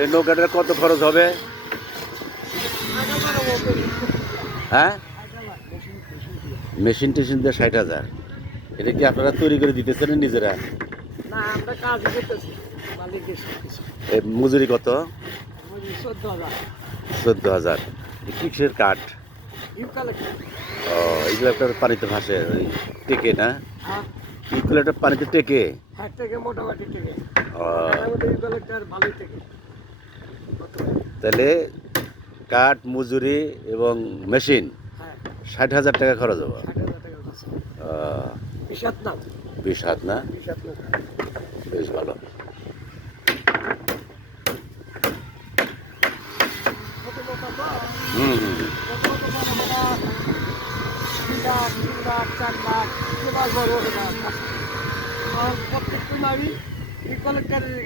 এই নৌকাটার কত খরচ হবে? হ্যাঁ, মেশিন টেশিন দিয়ে 60,000। এটা কি আপনারা তৈরি করে দিতেছেন নিজেরা? না, আমরা কাজ করতেছি, মালিক এসে এই মজুরি কত? 14,000। 14,000। কিসের কাঠ? ইউক্যালিপটাস। ও, এগুলো একটা পানিতে ভাসে, ওই টেকে না? হ্যাঁ, এগুলো একটা পানিতে টেকে। হ্যাঁ, থেকে মোটামুটি থেকে ও, মোটামুটি ইউক্যালিপটাস ভালোই থেকে। তাহলে কাঠ, মজুরি এবং মেশিন হ্যাঁ, 60,000 টাকা খরচ হবে। 60,000 টাকা খরচ। আহ, 20 হাত না, 20 হাত না? 20 হাত না। বেশ ভালো। ছোট নৌকা তো, হুম হুম হুম। ছোট নৌকা মানে আমরা 2 লাখ, 3 লাখ, 4 লাখ, এবার বড় হয়ে যায় কাজ। আর প্রত্যেকটা নারী ইউক্যালিপটাসের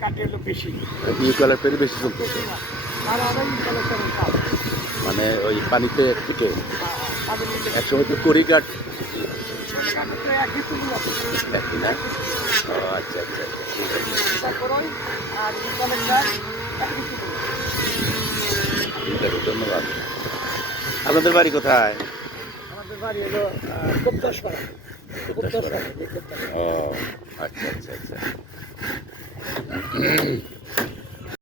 কাঠে হলো বেশি। ইউক্যালিপটাসের বেশি চলতেছে, বেশি না। আর আমরা ইউক্যালিপটাসের কাঠ। মানে ওই পানিতে টেকে। তাদের মধ্যে একসময় তো কড়ি কাঠ কাঠের তো একই তুলি আছে। একই না? ও আচ্ছা আচ্ছা আচ্ছা, ঠিক আছে। তারপরে আর ইউক্যালিপটাস একই তুলি। ঠিক আছে, ধন্যবাদ। আপনাদের বাড়ি কোথায়? আমাদের বাড়ি হলো কোপদাসপাড়া। কোপদাসপাড়া। কোপদাসপাড়া। ও আচ্ছা আচ্ছা আচ্ছা।